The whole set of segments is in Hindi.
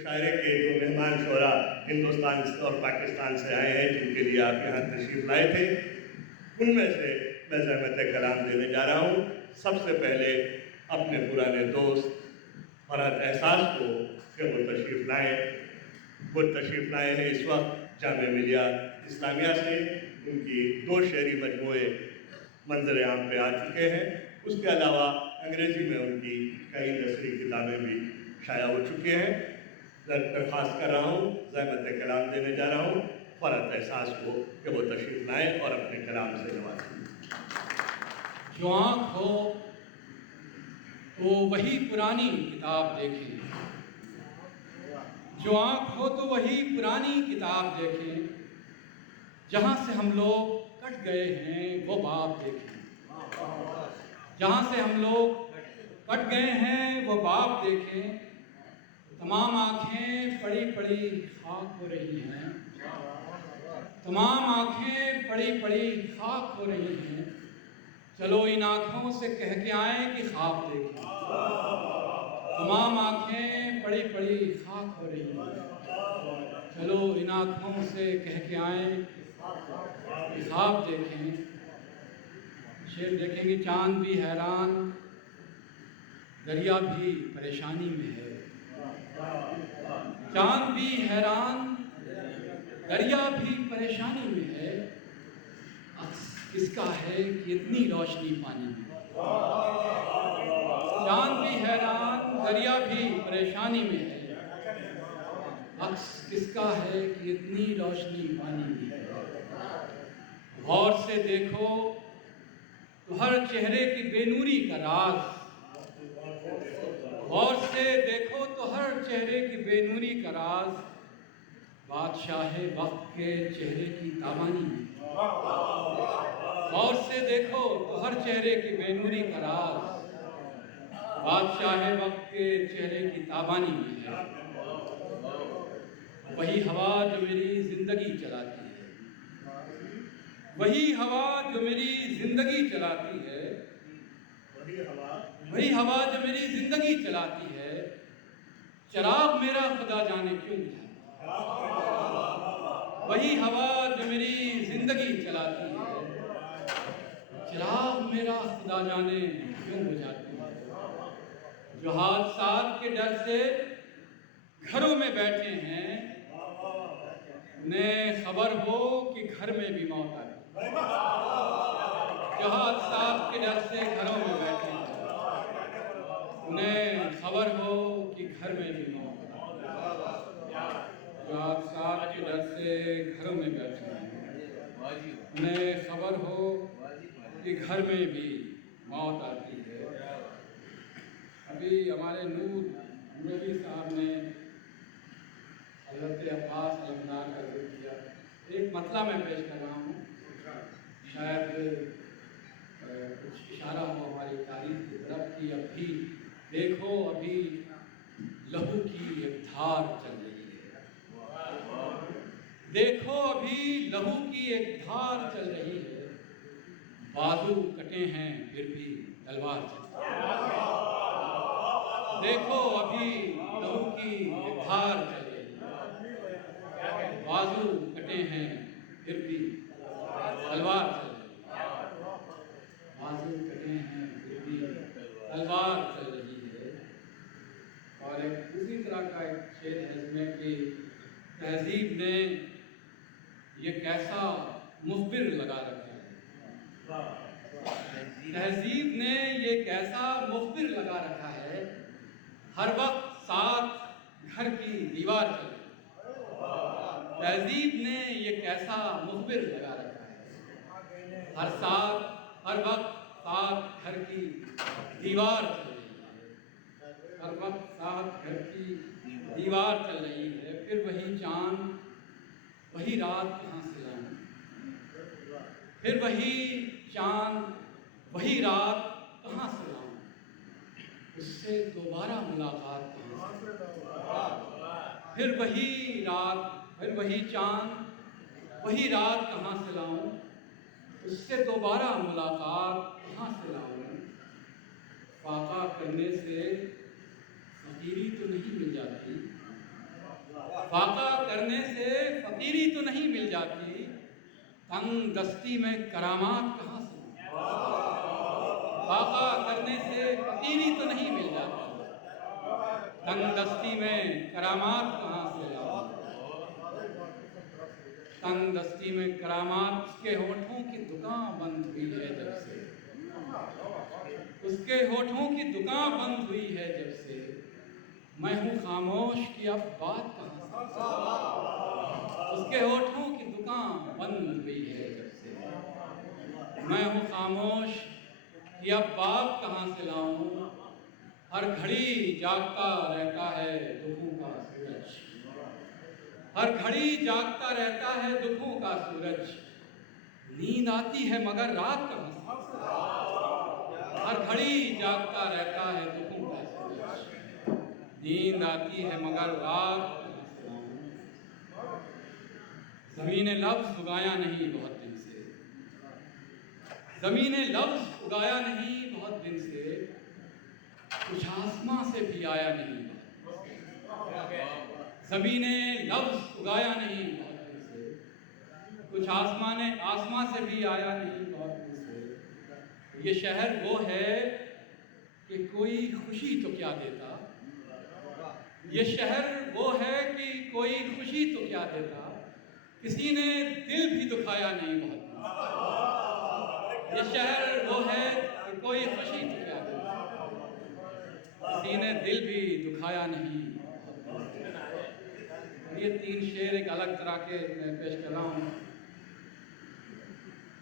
मुशायरे के जो मेहमान शोरा हिंदुस्तान और पाकिस्तान से आए हैं, जिनके लिए आप यहाँ तशरीफ़ लाए थे, उनमें से मैं ज़हमत कलाम देने जा रहा हूँ। सबसे पहले अपने पुराने दोस्त फरहत एहसास को कि वो तशरीफ़ लाए हैं इस वक्त जामिया मिलिया इस्लामिया से। उनकी 2 शेरी मजमूए मंजर आम पे आ चुके हैं। उसके अलावा अंग्रेज़ी में उनकी कई नसरी किताबें भी शाया हो चुकी हैं। दरख्वास्त कर रहा हूँ, ज़हमत कलाम देने जा रहा हूँ फरहत एहसास को कि वो तशरीफ़ लाएँ और अपने कलाम से नवाजें। जो आँख हो तो वही पुरानी किताब देखें, जो आँख हो तो वही पुरानी किताब देखें, जहाँ से हम लोग कट गए हैं वो बाप देखें, जहाँ से हम लोग कट गए हैं वो बाप देखें। तमाम आँखें पड़ी पड़ी खाक हो रही हैं, तमाम आँखें पड़ी पड़ी खाक हो रही हैं। चलो इन आँखों से कह के आए कि ख्वाब देखें। तमाम आँखें पड़ी पड़ी खाक हो रही हैं। चलो इन आँखों से कह के आए कि ख्वाब देखें। शेर देखेंगे, चांद भी हैरान दरिया भी परेशानी में है, चांद भी हैरान दरिया भी परेशानी में है। अक्स किसका है कि इतनी रोशनी पानी में। चांद भी हैरान दरिया भी परेशानी में है, अक्स किसका है कि इतनी रोशनी पानी में है। गौर से देखो तो हर चेहरे की बेनूरी का राज, गौर से देखो तो हर चेहरे की बेनूरी का राज बादशाह वक्त के चेहरे की ताबानी में। गौर से देखो तो हर चेहरे की बेनूरी का राज बादशाह वक्त के चेहरे की ताबानी में है। वही हवा जो मेरी जिंदगी चलाती है, वही हवा जो मेरी जिंदगी चलाती है, वही हवा जो मेरी जिंदगी चलाती है। चिराग मेरा खुदा जाने क्यों बुझाती, वही हवा जो मेरी जिंदगी चलाती है। चिराग मेरा खुदा जाने क्यों बुझाती है। जो हादसात के डर से घरों में बैठे हैं, उन्हें खबर हो कि घर में भी मौत आती है। जो हादसात के डर से घरों में बैठे हैं, उन्हें खबर हो कि घर में भी मौत आती है। जो हादसात के डर से घरों में बैठे हैं, उन्हें खबर हो कि घर में भी मौत आती है। अभी हमारे नूरी साहब ने हज़रत अब्बास अलमदार का जिक्र किया। एक मतला मैं पेश कर रहा हूँ, शायद कुछ इशारा हो हमारी तारीफ की तरफ कि अभी देखो अभी लहू की एक धार चल रही है, देखो अभी लहू की एक धार चल रही है। बाजू कटे हैं फिर भी तलवार चल रही है। देखो अभी लहू की एक धार चल रही है, बाजू कटे हैं फिर भी तलवार चल रही है। बाजू कटे हैं फिर भी तलवार चल रही है। और एक दूसरी तरह का एक शेर है इसमें कि तहजीब ने ये कैसा मुखबिर लगा रखा है, तहजीब ने ये कैसा मुखबिर लगा रखा है। हर वक्त साथ घर की दीवार चल रही है। तहजीब ने ये कैसा मुखबिर लगा रखा है। हर वक्त साथ घर की दीवार चल रही है। हर वक्त साथ घर की दीवार चल रही है। फिर वही चांद वही रात कहाँ से लाऊं, फिर वही चांद वही रात कहाँ से लाऊं, उससे दोबारा मुलाकात कहाँ से। फिर वही रात फिर वही चांद वही रात कहाँ से लाऊं, उससे दोबारा मुलाकात कहाँ से लाऊं। फाका करने से फकीरी तो नहीं मिल जाती, फाका करने से फकीरी तो नहीं मिल जाती, तंग दस्ती में करामात कहाँ से? फाका करने से फकीरी तो नहीं मिल जाती, तंग दस्ती में करामात कहाँ से आऊं? तंग दस्ती में करामात उसके होठों की दुकान बंद हुई है जब से, उसके होठों की दुकान बंद हुई है जब से, मैं हूँ खामोश कि अब बात कहाँ से? उसके होठों की दुकान बंद हुई है जब से, मैं हूँ खामोश कि अब बात कहाँ से लाऊं? हर घड़ी जागता रहता है दुखों का सूरज, हर घड़ी जागता रहता है दुखों का सूरज, नींद आती है मगर रात कहाँ से? हर घड़ी जागता रहता है दुखों का सूरज, नींद आती है मगर रात कहाँ से आऊं? ज़मीं ने लफ्ज़ उगाया नहीं बहुत दिन से, ज़मीं ने लफ्ज़ उगाया नहीं बहुत दिन से, कुछ आसमां से भी आया नहीं बहुत दिन से। ज़मीं ने लफ्ज़ उगाया नहीं बहुत दिन से, कुछ आसमां से भी आया नहीं बहुत दिन से। ये शहर वो है कि कोई खुशी तो क्या देता, ये शहर वो है कि कोई खुशी तो क्या देता, किसी ने दिल भी दुखाया नहीं बहुत दिन से। ये शहर वो है कि कोई खुशी तो क्या देता, किसी ने दिल भी दुखाया नहीं। ये 3 शेर एक अलग तरह के मैं पेश कर रहा हूँ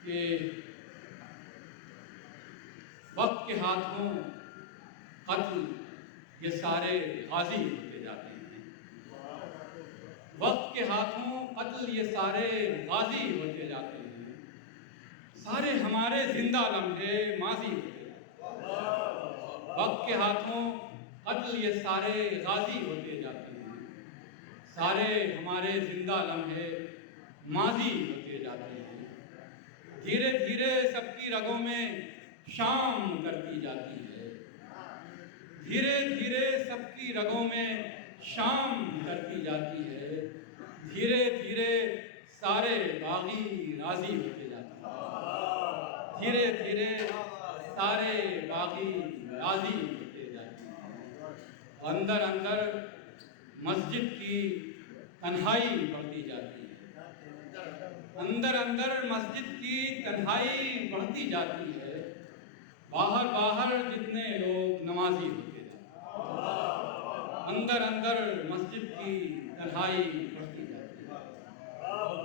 कि वक्त के हाथों कत्ल ये सारे गाजी होते जाते हैं, वक्त के हाथों कत्ल ये सारे गाजी होते जाते हैं, सारे हमारे जिंदा लम्हे माजी होते जाते हैं। वक्त के हाथों कत्ल ये सारे गाजी होते जाते हैं, सारे हमारे जिंदा लम्हे माजी होते जाते हैं। धीरे धीरे सबकी रगों में शाम करती जाती है, धीरे धीरे सबकी रगों में शाम करती जाती है, धीरे धीरे सारे बागी राजी होते जाते हैं, धीरे धीरे सारे बागी राजी होते जाते हैं। अंदर अंदर मस्जिद की तन्हाई बढ़ती जाती है, अंदर अंदर मस्जिद की तन्हाई बढ़ती जाती है, बाहर बाहर जितने लोग नमाजी होते जाते, अंदर अंदर मस्जिद की तन्हाई बढ़ती जाती है,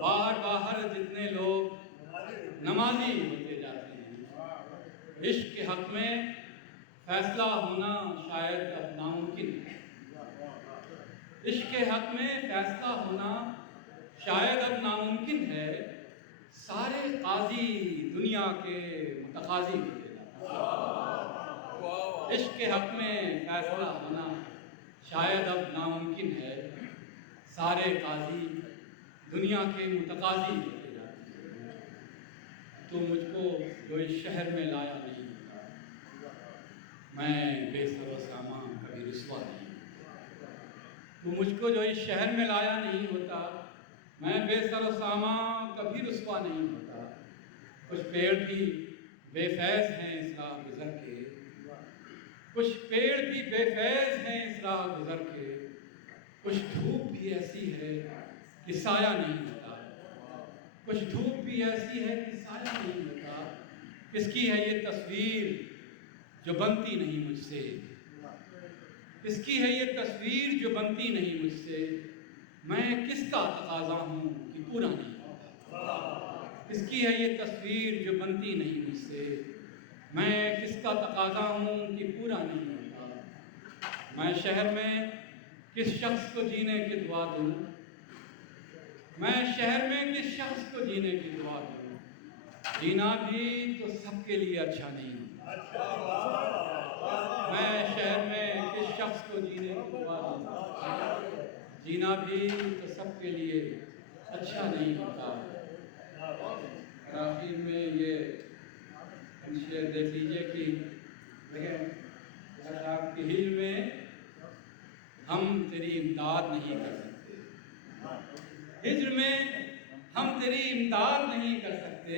बाहर बाहर जितने लोग नमाजी होते जाते हैं। इश्क के हक में फैसला होना शायद अब नामुमकिन है, इश्क के हक में फैसला होना शायद अब नामुमकिन है, सारे काजी दुनिया के मुतकाजी होते जाते हैं। इश्क के हक में फैसला होना शायद अब नामुमकिन है, सारे काजी दुनिया के मुतकाजी होते जाते हैं। तो मुझको जो इस शहर में लाया नहीं होता, मैं बेसरो सामा कभी रुसवा नहीं, तो मुझको जो इस शहर में लाया नहीं होता, मैं बेसरो सामा कभी रुसवा नहीं होता। कुछ पेड़ भी बेफैज़ हैं इस राह गुज़र के, कुछ पेड़ भी बेफैज़ हैं इस राह गुज़र के, कुछ धूप भी ऐसी है कि साया नहीं होता, कुछ धूप भी ऐसी है कि साया नहीं होता। किसकी है ये तस्वीर जो बनती नहीं मुझसे, किसकी है ये तस्वीर जो बनती नहीं मुझसे, मैं किसका तकाज़ा हूँ कि पूरा नहीं होता। किसकी है ये तस्वीर जो बनती नहीं मुझसे, मैं किसका तकाज़ा हूँ कि पूरा नहीं होता। मैं शहर में किस शख्स को जीने की दुआ दूँ, मैं शहर में किस शख्स को जीने की दुआ दूँ, जीना भी तो सबके लिए अच्छा नहीं होता। मैं शहर में किस शख्स को जीने की दुआ दूँ, जीना भी तो सबके लिए अच्छा नहीं होता। आखिर में ये शेर देख लीजिए कि देखें, आपकी हिल में हम तेरी इमदाद नहीं कर सकते, हिज्र में हम तेरी इमदाद नहीं कर सकते,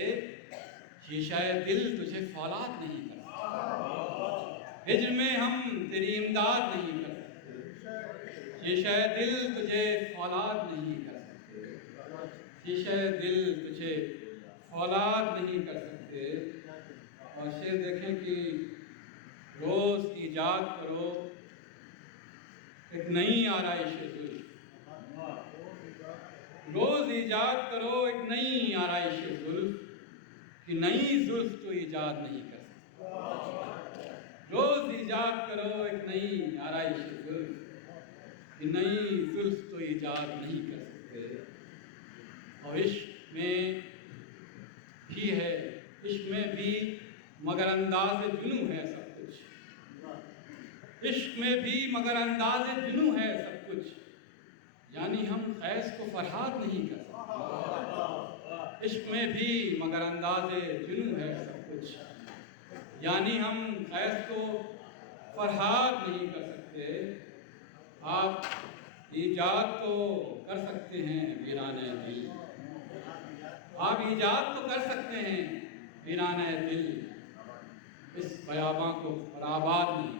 ये शायद दिल तुझे फौलाद नहीं कर सकते। हिज्र में हम तेरी इमदाद नहीं कर सकते, ये शायद दिल तुझे फौलाद नहीं कर सकते, ये शायद दिल तुझे फौलाद नहीं कर सकते। और शेर देखें कि रोज़ ईजाद करो एक नई आराइश जुल्फ़, रोज़ ईजाद करो एक नई आराइश जुल्फ़, कि नई जुल्फ़ तो ईजाद नहीं कर सकते। रोज़ ईजाद करो एक नई आराइश जुल्फ़, कि नई जुल्फ़ तो ईजाद नहीं कर सकते। और इश्क में भी है, इश्क में भी मगर अंदाज़े जुनूं है सब कुछ, इश्क में भी मगर अंदाज़े जुनूं है सब कुछ, यानी हम ख़ैस को फरहाद नहीं कर सकते। इश्क में भी मगर अंदाज़े जुनूं है सब कुछ, यानी हम ख़ैस को फरहाद नहीं कर सकते। आप ईजाद तो कर सकते हैं वीराने दिल, आप ईजाद तो कर सकते हैं वीराने दिल, इस बयाबां को बराबाद नहीं